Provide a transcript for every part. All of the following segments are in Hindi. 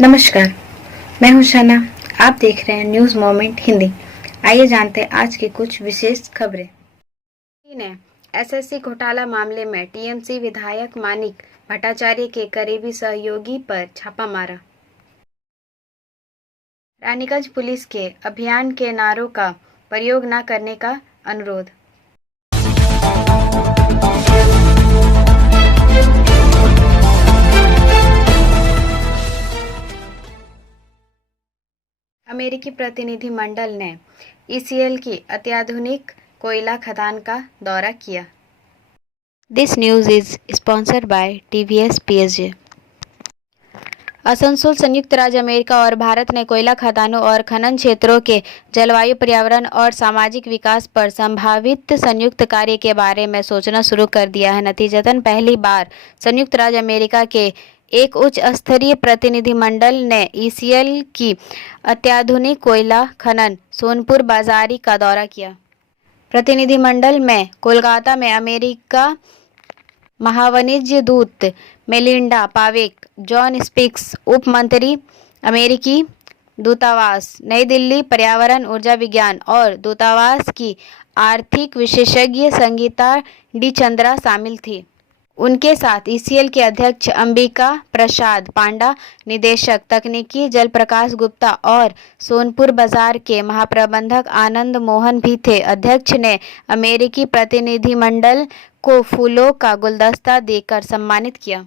नमस्कार, मैं हूं शना। आप देख रहे हैं न्यूज मोमेंट हिंदी। आइए जानते हैं आज की कुछ विशेष खबरें। ने एसएससी घोटाला मामले में टीएमसी विधायक मानिक भट्टाचार्य के करीबी सहयोगी पर छापा मारा। रानीगंज पुलिस के अभियान के नारों का प्रयोग न करने का अनुरोध। अमेरिकी प्रतिनिधिमंडल ने ईसीएल की अत्याधुनिक कोयला खदान का दौरा किया। This news is sponsored by TVS PSJ. Asansol संयुक्त राज्य अमेरिका और भारत ने कोयला खदानों और खनन क्षेत्रों के जलवायु, पर्यावरण और सामाजिक विकास पर संभावित संयुक्त कार्य के बारे में सोचना शुरू कर दिया है। नतीजतन पहली बार संयुक्त राज्य अमेरिका के एक उच्च स्तरीय प्रतिनिधिमंडल ने ईसीएल की अत्याधुनिक कोयला खनन सोनपुर बाजारी का दौरा किया। प्रतिनिधिमंडल में कोलकाता में अमेरिका महावाणिज्य दूत मेलिंडा पावेक, जॉन स्पिक्स उप मंत्री, अमेरिकी दूतावास नई दिल्ली पर्यावरण, ऊर्जा विज्ञान और दूतावास की आर्थिक विशेषज्ञ संगीता डी चंद्रा शामिल थी। उनके साथ ईसीएल के अध्यक्ष अंबिका प्रसाद पांडा, निदेशक तकनीकी जलप्रकाश गुप्ता और सोनपुर बाजार के महाप्रबंधक आनंद मोहन भी थे। अध्यक्ष ने अमेरिकी प्रतिनिधिमंडल को फूलों का गुलदस्ता देकर सम्मानित किया।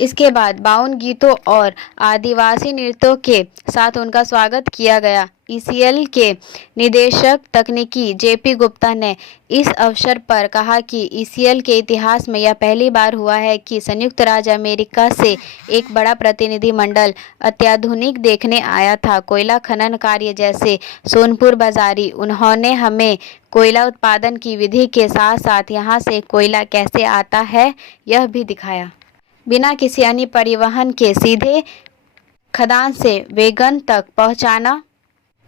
इसके बाद 52 गीतों और आदिवासी नृत्यों के साथ उनका स्वागत किया गया। ईसीएल के निदेशक तकनीकी जेपी गुप्ता ने इस अवसर पर कहा कि ईसीएल के इतिहास में यह पहली बार हुआ है कि संयुक्त राज्य अमेरिका से एक बड़ा प्रतिनिधिमंडल अत्याधुनिक देखने आया था। कोयला खनन कार्य जैसे सोनपुर बाजारी, उन्होंने हमें कोयला उत्पादन की विधि के साथ साथ यहाँ से कोयला कैसे आता है यह भी दिखाया। बिना किसी अन्य परिवहन के सीधे खदान से वैगन तक पहुंचाना,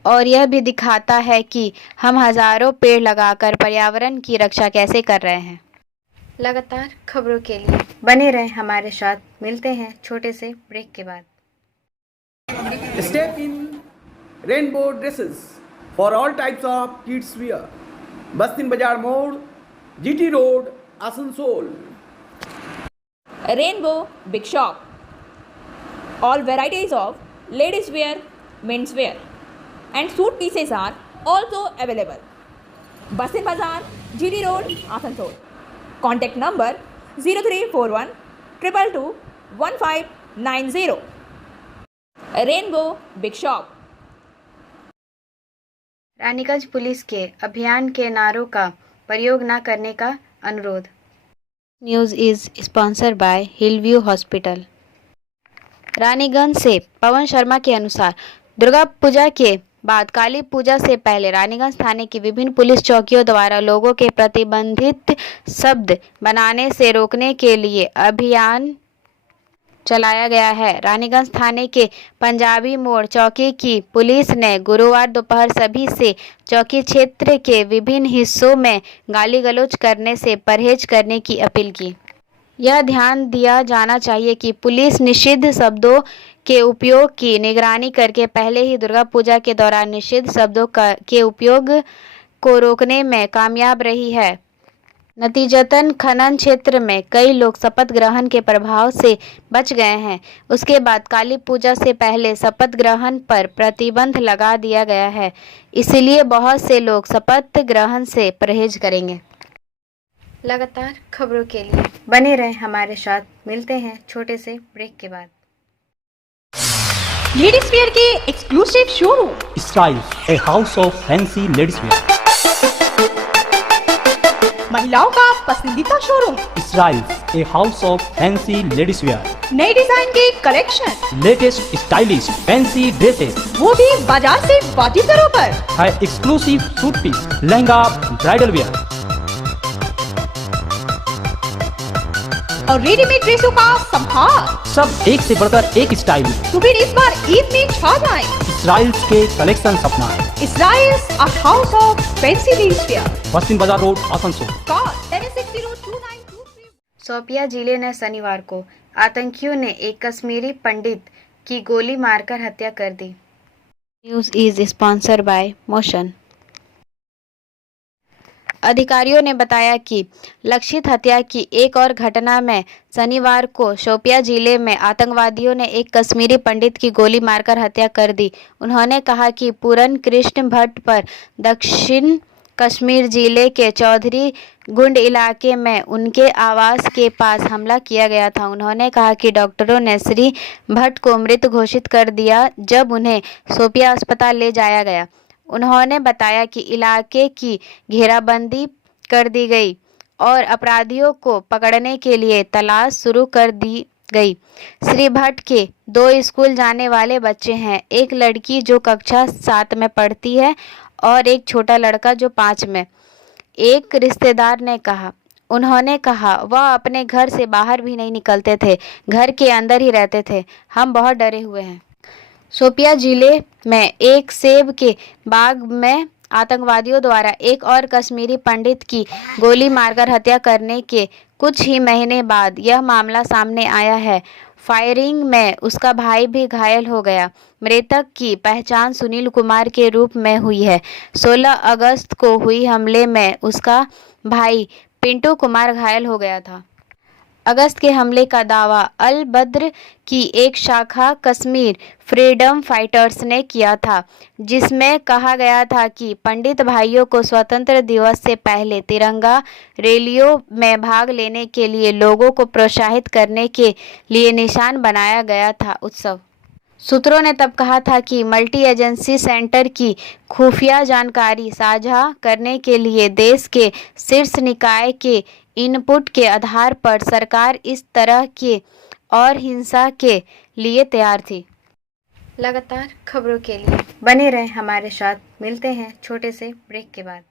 और यह भी दिखाता है कि हम हजारों पेड़ लगाकर पर्यावरण की रक्षा कैसे कर रहे हैं। लगातार खबरों के लिए बने रहें हमारे साथ। मिलते हैं छोटे से ब्रेक के बाद। Step in rainbow dresses for all types of kids wear. Bastin Bazaar Mode, GT Road, Asansol. Rainbow Big Shop. All varieties of ladies wear, men's wear and suit pieces are also available. Bastin Bazaar, GD Road, Asansol. Contact number 0341 222 1590. Rainbow Big Shop. Raniganj police के अभियान के नारों का प्रयोग न करने का अनुरोध। News is sponsored bye Hillview hospital. Raniganj से पवन शर्मा के अनुसार दुर्गा पूजा के बाद काली पूजा से पहले रानीगंज थाने की विभिन्न पुलिस चौकियों द्वारा लोगों के प्रतिबंधित शब्द बनाने से रोकने के लिए अभियान चलाया गया है। रानीगंज थाने के पंजाबी मोड़ चौकी की पुलिस ने गुरुवार दोपहर सभी से चौकी क्षेत्र के विभिन्न हिस्सों में गाली गलौज करने से परहेज करने की अपील की। यह ध्यान दिया जाना चाहिए कि पुलिस निषिद्ध शब्दों के उपयोग की निगरानी करके पहले ही दुर्गा पूजा के दौरान निषिद्ध शब्दों के उपयोग को रोकने में कामयाब रही है। नतीजतन खनन क्षेत्र में कई लोग शपथ ग्रहण के प्रभाव से बच गए हैं। उसके बाद काली पूजा से पहले शपथ ग्रहण पर प्रतिबंध लगा दिया गया है, इसलिए बहुत से लोग शपथ ग्रहण से परहेज करेंगे। लगातार खबरों के लिए बने रहें हमारे साथ। मिलते हैं छोटे से ब्रेक के बाद। लेडीज वेयर के exclusive showroom style, a house of fancy ladies wear. महिलाओं का पसंदीदा showroom style, a house of fancy ladies wear. नए डिजाइन के collection, latest stylish fancy dresses, वो भी बाजार से वाजिब दरों पर। है exclusive suit piece, lehenga, bridal wear और रेडीमेड ड्रेसों का संभार। सब एक से बढ़कर एक स्टाइल। तो फिर इस बार ईद में छा जाएं। इसराइल्स के कलेक्शन अपना है। Israel's a house of fancy ladies wear, Paschim Bazar road, Asansol. Call 76029223। Shopian जिले ने शनिवार को आतंकियों ने एक कश्मीरी पंडित की गोली मारकर हत्या कर दी। News is sponsored by Motion. अधिकारियों ने बताया कि लक्षित हत्या की एक और घटना में शनिवार को शोपियां जिले में आतंकवादियों ने एक कश्मीरी पंडित की गोली मारकर हत्या कर दी। उन्होंने कहा कि पूरन कृष्ण भट्ट पर दक्षिण कश्मीर जिले के चौधरी गुंड इलाके में उनके आवास के पास हमला किया गया था। उन्होंने कहा कि डॉक्टरों ने श्री भट्ट को मृत घोषित कर दिया जब उन्हें शोपियां अस्पताल ले जाया गया। उन्होंने बताया कि इलाके की घेराबंदी कर दी गई और अपराधियों को पकड़ने के लिए तलाश शुरू कर दी गई। श्री भट्ट के 2 स्कूल जाने वाले बच्चे हैं, एक लड़की जो कक्षा 7 में पढ़ती है और एक छोटा लड़का जो 5 में। एक रिश्तेदार ने कहा, उन्होंने कहा वह अपने घर से बाहर भी नहीं निकलते थे, घर के अंदर ही रहते थे। हम बहुत डरे हुए हैं। शोपियां जिले में एक सेब के बाग में आतंकवादियों द्वारा एक और कश्मीरी पंडित की गोली मारकर हत्या करने के कुछ ही महीने बाद यह मामला सामने आया है। फायरिंग में उसका भाई भी घायल हो गया। मृतक की पहचान सुनील कुमार के रूप में हुई है। 16 अगस्त को हुई हमले में उसका भाई पिंटू कुमार घायल हो गया था। अगस्त के हमले का दावा अल बद्र की एक शाखा कश्मीर फ्रीडम फाइटर्स ने किया था, जिसमें कहा गया था कि पंडित भाइयों को स्वतंत्र दिवस से पहले तिरंगा रैलियों में भाग लेने के लिए लोगों को प्रोत्साहित करने के लिए निशान बनाया गया था। उत्सव सूत्रों ने तब कहा था कि मल्टी एजेंसी सेंटर की खुफिया जानकारी साझा करने के लिए देश के शीर्ष निकाय के इनपुट के आधार पर सरकार इस तरह के और हिंसा के लिए तैयार थी। लगातार खबरों के लिए बने रहें हमारे साथ। मिलते हैं छोटे से ब्रेक के बाद।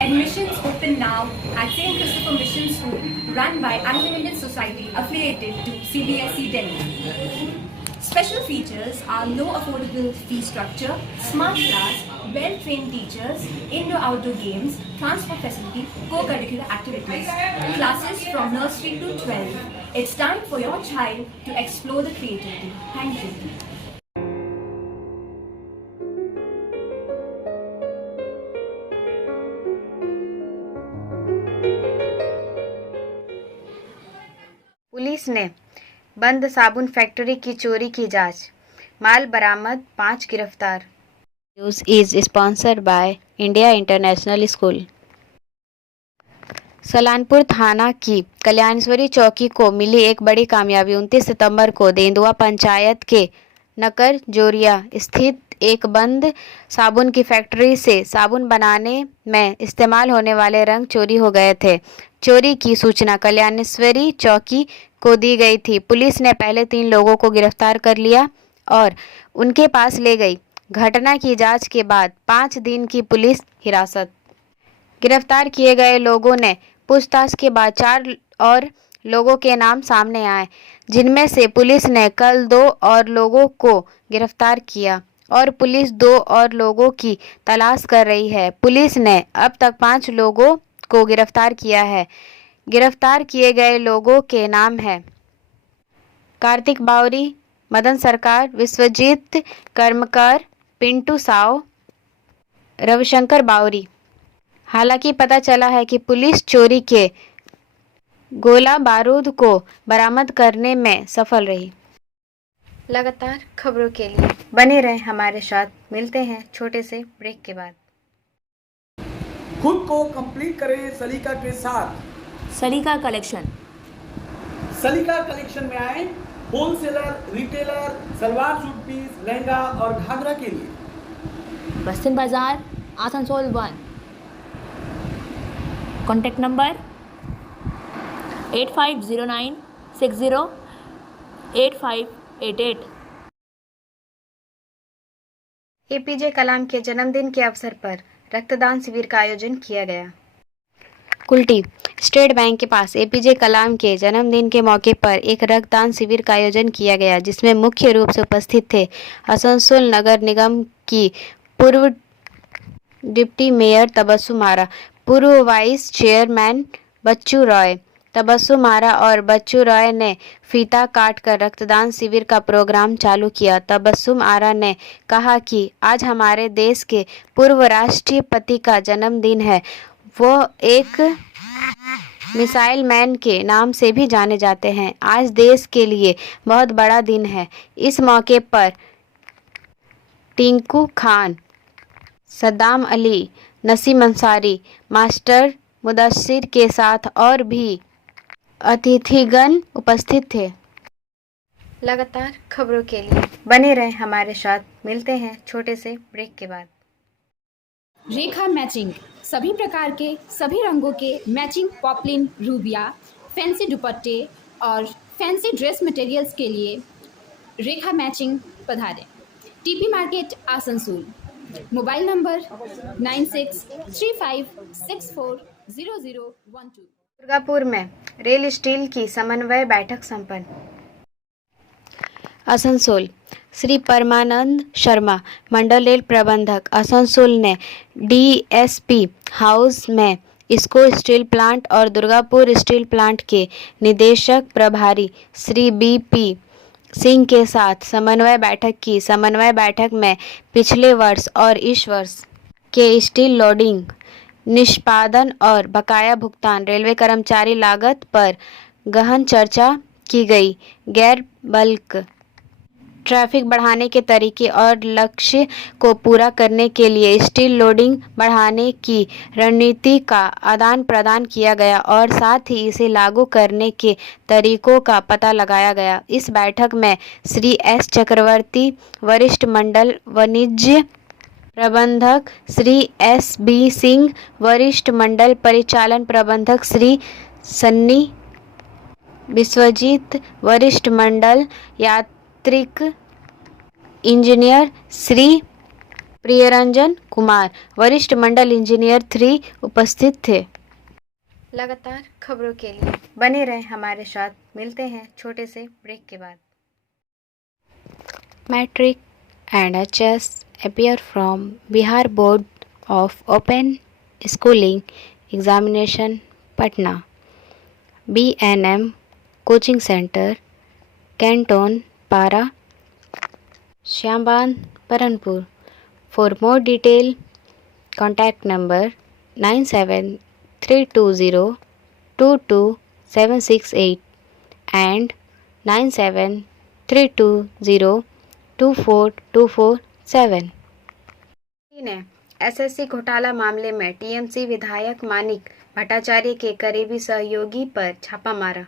Admissions open now at St. Christopher Mission School, run by Anglo-Indian Society affiliated to CBSE Delhi. Special features are low affordable fee structure, smart class, well-trained teachers, indoor-outdoor games, transport facility, co-curricular activities, classes from nursery to 12. It's time for your child to explore the creativity. Thank you. Police ने बंद साबुन फैक्ट्री की चोरी की जांच, माल बरामद, 5 गिरफ्तार। News is sponsored by India international school. Salanpur थाना की कल्याणेश्वरी चौकी को मिली एक बड़ी कामयाबी। 29 सितंबर को देंदुआ पंचायत के नकर जोरिया स्थित एक बंद साबुन की फैक्ट्री से साबुन बनाने में इस्तेमाल होने वाले रंग चोरी हो गए थे। चोरी की सूचना कल्याणेश्वरी चौकी को दी गई थी। पुलिस ने पहले 3 लोगों को गिरफ्तार कर लिया और उनके पास ले गई। घटना की जांच के बाद 5 दिन की पुलिस हिरासत। गिरफ्तार किए गए लोगों ने पूछताछ के बाद 4 और लोगों के नाम सामने आए, जिनमें से पुलिस ने कल 2 और लोगों को गिरफ्तार किया और पुलिस 2 और लोगों की तलाश कर रही है। पुलिस ने अब तक 5 लोगों को गिरफ्तार किया है। गिरफ्तार किए गए लोगों के नाम हैं कार्तिक बावरी, मदन सरकार, विश्वजीत कर्मकर, पिंटू साव, रविशंकर बावरी। हालांकि पता चला है कि पुलिस चोरी के गोला बारूद को बरामद करने में सफल रही। लगातार खबरों के लिए बने रहें हमारे साथ। मिलते हैं छोटे से ब्रेक के बाद। खुद को कंप्लीट करें सलीका के साथ। सलीका कलेक्शन। सलीका कलेक्शन में आए wholesaler, retailer, salwar suit piece, lehenga और घाघरा के लिए। Bastin Bazar, Asansol 1। Contact number 8509608588। APJ Kalam के जन्मदिन के अवसर पर रक्तदान शिविर का आयोजन किया गया। कुल्टी स्टेट बैंक के पास एपीजे कलाम के जन्मदिन के मौके पर एक रक्तदान शिविर का आयोजन किया गया, जिसमें मुख्य रूप से उपस्थित थे आसनसोल नगर निगम की पूर्व डिप्टी मेयर तबस्सुम आरा, पूर्व वाइस चेयरमैन बच्चू रॉय तबस्सुम आरा और बच्चू रॉय ने फीता काटकर रक्तदान शिविर का प्रोग्राम चालू किया। तबस्सुम आरा ने कहा कि आज हमारे देश के पूर्व राष्ट्रपति का जन्मदिन है। वो एक मिसाइल मैन के नाम से भी जाने जाते हैं। आज देश के लिए बहुत बड़ा दिन है। इस मौके पर टिंकू खान, सद्दाम अली, नसीम अंसारी, मास्टर मुदस्सिर के साथ और भी अतिथिगण उपस्थित थे। लगातार खबरों के लिए बने रहें हमारे साथ। मिलते हैं छोटे से ब्रेक के बाद। रेखा मैचिंग, सभी प्रकार के सभी रंगों के मैचिंग पॉपलिन, रूबिया, फैंसी दुपट्टे और फैंसी ड्रेस मटेरियल्स के लिए रेखा मैचिंग पधारें। TP market Asansol. Mobile number 9635640012। Durgapur में रेल स्टील की समन्वय बैठक संपन्न। आसनसोल श्री परमानंद शर्मा, मंडल रेल प्रबंधक आसनसोल ने डीएसपी हाउस में इसको स्टील प्लांट और दुर्गापुर स्टील प्लांट के निदेशक प्रभारी श्री बीपी सिंह के साथ समन्वय बैठक की। समन्वय बैठक में पिछले वर्ष और इस वर्ष के स्टील लोडिंग, निष्पादन और बकाया भुगतान, रेलवे कर्मचारी लागत पर गहन चर्चा की गई। गैर बल्क ट्रैफिक बढ़ाने के तरीके और लक्ष्य को पूरा करने के लिए स्टील लोडिंग बढ़ाने की रणनीति का आदान प्रदान किया गया और साथ ही इसे लागू करने के तरीकों का पता लगाया गया। इस बैठक में श्री एस चक्रवर्ती, वरिष्ठ मंडल वाणिज्य प्रबंधक श्री एस बी सिंह, वरिष्ठ मंडल परिचालन प्रबंधक श्री सन्नी विश्वजीत, वरिष्ठ मंडल यांत्रिक इंजीनियर श्री प्रियरंजन कुमार, वरिष्ठ मंडल इंजीनियर 3 उपस्थित थे। लगातार खबरों के लिए बने रहें हमारे साथ। मिलते हैं छोटे से ब्रेक के बाद। Matric and HS appear from Bihar Board of Open Schooling Examination, Patna, BNM Coaching Center, Canton, Para, Shyamban, Paranpur. For more detail, contact number 9732022768 and 9732024247 ने एसएससी घोटाला मामले में टीएमसी विधायक मानिक भट्टाचार्य के करीबी सहयोगी पर छापा मारा।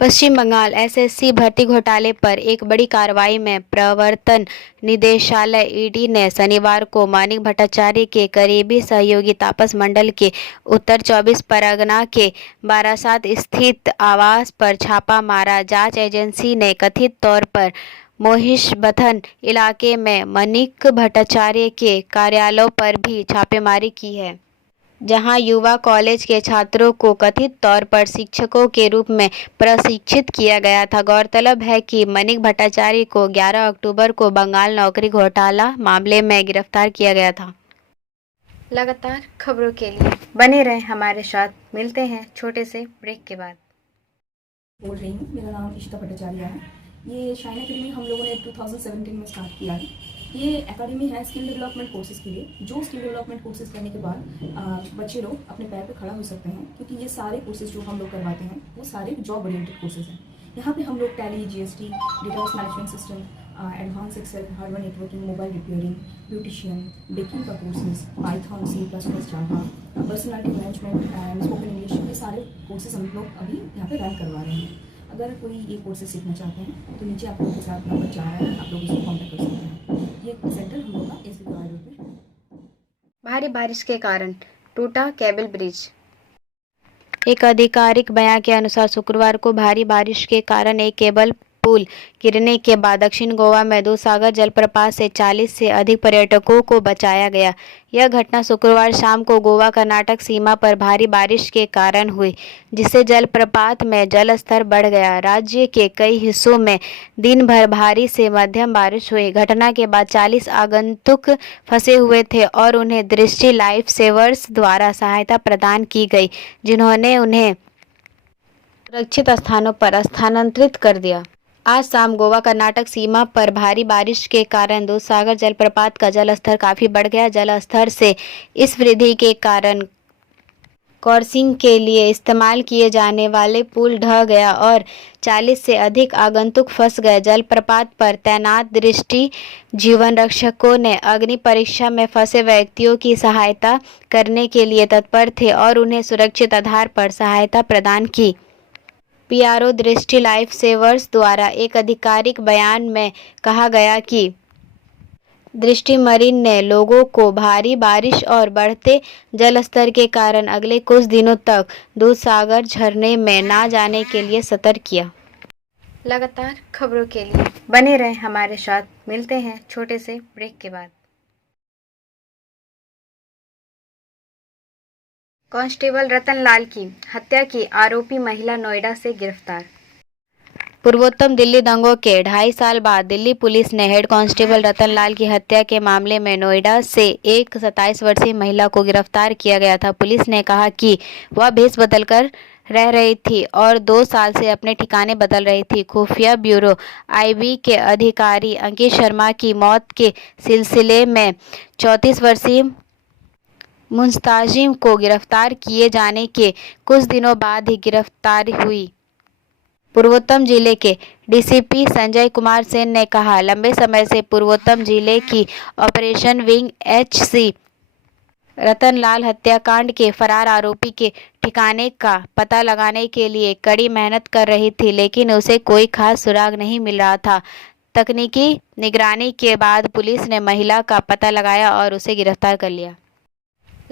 पश्चिम बंगाल एसएससी भर्ती घोटाले पर एक बड़ी कार्रवाई में प्रवर्तन निदेशालय ईडी ने शनिवार को मानिक भट्टाचार्य के करीबी सहयोगी तापस मंडल के उत्तर 24 परगना के बारासात स्थित आवास पर छापा मारा। जांच एजेंसी ने कथित तौर पर मोहिशबथन इलाके में मानिक भट्टाचार्य के कार्यालयों पर भी छापेमारी की है, जहां युवा कॉलेज के छात्रों को कथित तौर पर शिक्षकों के रूप में प्रशिक्षित किया गया था। गौरतलब है कि मानिक भट्टाचार्य को 11 अक्टूबर को बंगाल नौकरी घोटाला मामले में गिरफ्तार किया गया था। लगातार खबरों के लिए बने रहें हमारे साथ। मिलते हैं छोटे से ब्रेक के बाद। बोल रही हूँ, मेरा नाम इशिता भट्टाचार्य है। ये शाइन एकेडमी हम लोगों ने 2017 में स्टार्ट किया है। ये एकेडमी है स्किल डेवलपमेंट कोर्सेज़ के लिए, जो स्किल डेवलपमेंट कोर्सेज़ करने के बाद बच्चे लोग अपने पैर पे खड़ा हो सकते हैं, क्योंकि ये सारे कोर्सेज़ जो हम लोग करवाते हैं वो सारे जॉब ओरिएंटेड कोर्सेज़ हैं। यहाँ पे हम लोग Tally, GST, database management system, advance Excel, hardware networking, mobile repairing, beautician, baking का courses, Python, C++, Java, personality management and spoken English, ये सारे कोर्सेज हम लोग अभी यहाँ पे रन करवा रहे हैं। अगर कोई ये कोर्सेज सीखना चाहते हैं तो नीचे आप लोगों के साथ नंबर जा रहा है, आप लोग उसको कॉन्टैक्ट कर सकते हैं। ये सेंटर हम लोग का एसबी रोड पे है। भारी बारिश के कारण टूटा केबल ब्रिज। एक आधिकारिक बयान के अनुसार शुक्रवार को भारी बारिश के कारण एक केबल पुल गिरने के बाद दक्षिण गोवा में दूधसागर जलप्रपात से 40 से अधिक पर्यटकों को बचाया गया। यह घटना शुक्रवार शाम को गोवा कर्नाटक सीमा पर भारी बारिश के कारण हुई, जिससे जलप्रपात में जल स्तर बढ़ गया। राज्य के कई हिस्सों में दिन भर भारी से मध्यम बारिश हुई। घटना के बाद 40 आगंतुक फंसे हुए थे और उन्हें दृष्टि लाइफ सेवर्स द्वारा सहायता प्रदान की गई, जिन्होंने उन्हें सुरक्षित स्थानों पर स्थानांतरित कर दिया। आज शाम गोवा कर्नाटक सीमा पर भारी बारिश के कारण दूधसागर जलप्रपात का जलस्तर काफी बढ़ गया। जलस्तर से इस वृद्धि के कारण क्रॉसिंग के लिए इस्तेमाल किए जाने वाले पुल ढह गया और 40 से अधिक आगंतुक फंस गए। जलप्रपात पर तैनात दृष्टि जीवन रक्षकों ने अग्नि परीक्षा में फंसे व्यक्तियों की सहायता करने के लिए तत्पर थे और उन्हें सुरक्षित आधार पर सहायता प्रदान की। पीआरओ दृष्टि लाइफ सेवर्स द्वारा एक आधिकारिक बयान में कहा गया कि दृष्टि मरीन ने लोगों को भारी बारिश और बढ़ते जलस्तर के कारण अगले कुछ दिनों तक दूधसागर झरने में ना जाने के लिए सतर्क किया। लगातार खबरों के लिए बने रहें हमारे साथ। मिलते हैं छोटे से ब्रेक के बाद। कांस्टेबल रतनलाल की हत्या की आरोपी महिला नोएडा से गिरफ्तार। पूर्वोत्तर दिल्ली दंगों के 2.5 साल बाद दिल्ली पुलिस ने हेड कांस्टेबल रतनलाल की हत्या के मामले में नोएडा से एक 27 वर्षीय महिला को गिरफ्तार किया गया था। पुलिस ने कहा कि वह भेष बदलकर रह रही थी और 2 साल से अपने ठिकाने बदल रही थी। खुफिया ब्यूरो आईबी के अधिकारी अंकित शर्मा की मौत के सिलसिले में 34 वर्षीय मुंताजिम को गिरफ्तार किए जाने के कुछ दिनों बाद ही गिरफ्तारी हुई। पूर्वोत्तर जिले के डीसीपी संजय कुमार सेन ने कहा, लंबे समय से पूर्वोत्तर जिले की ऑपरेशन विंग एचसी रतनलाल हत्याकांड के फरार आरोपी के ठिकाने का पता लगाने के लिए कड़ी मेहनत कर रही थी, लेकिन उसे कोई खास सुराग नहीं मिल रहा था। तकनीकी निगरानी के बाद पुलिस ने महिला का पता लगाया और उसे गिरफ्तार कर लिया।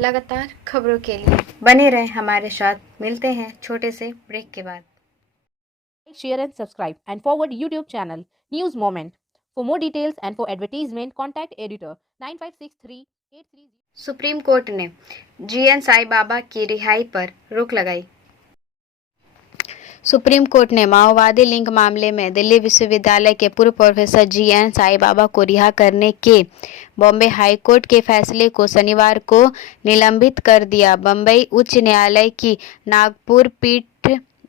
लगातार खबरों के लिए बने रहें हमारे साथ। मिलते हैं छोटे से ब्रेक के बाद। Share and subscribe and forward YouTube channel News Moment. For more details and for advertisement, contact editor 956383. Supreme court ने जीएन साई बाबा की रिहाई पर रोक लगाई। सुप्रीम कोर्ट ने माओवादी लिंक मामले में दिल्ली विश्वविद्यालय के पूर्व प्रोफेसर जीएन साई बाबा को रिहा करने के बॉम्बे हाई कोर्ट के फैसले को शनिवार को निलंबित कर दिया। बम्बई उच्च न्यायालय की नागपुर पीठ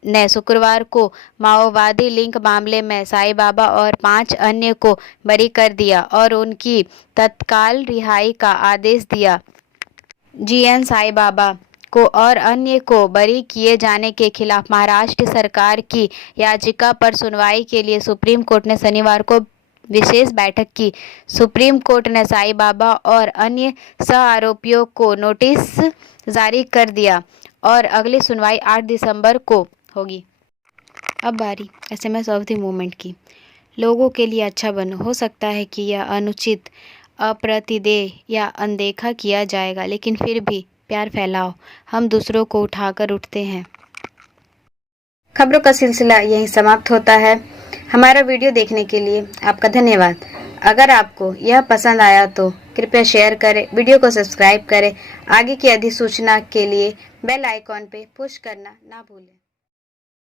ने शुक्रवार को माओवादी लिंक मामले में साई बाबा और 5 अन्य को बरी कर दिया और उनकी तत्काल रिहाई का आदेश दिया। जीएन साई बाबा को और अन्य को बरी किए जाने के खिलाफ महाराष्ट्र सरकार की याचिका पर सुनवाई के लिए सुप्रीम कोर्ट ने शनिवार को विशेष बैठक की। सुप्रीम कोर्ट ने साई बाबा और अन्य सह आरोपियों को नोटिस जारी कर दिया और अगली सुनवाई 8 दिसंबर को होगी। अब बारी एसएमएस ऑफ द मोमेंट की। लोगों के लिए अच्छा बनो। हो सकता है कि यह अनुचित, अप्रतिदेय या अनदेखा किया जाएगा, लेकिन फिर भी प्यार फैलाओ। हम दूसरों को उठाकर उठते हैं। खबरों का सिलसिला यहीं समाप्त होता है। हमारा वीडियो देखने के लिए आपका धन्यवाद। अगर आपको यह पसंद आया तो कृपया शेयर करें, वीडियो को सब्सक्राइब करें। आगे की अधिसूचना के लिए बेल आइकॉन पे पुश करना ना भूलें।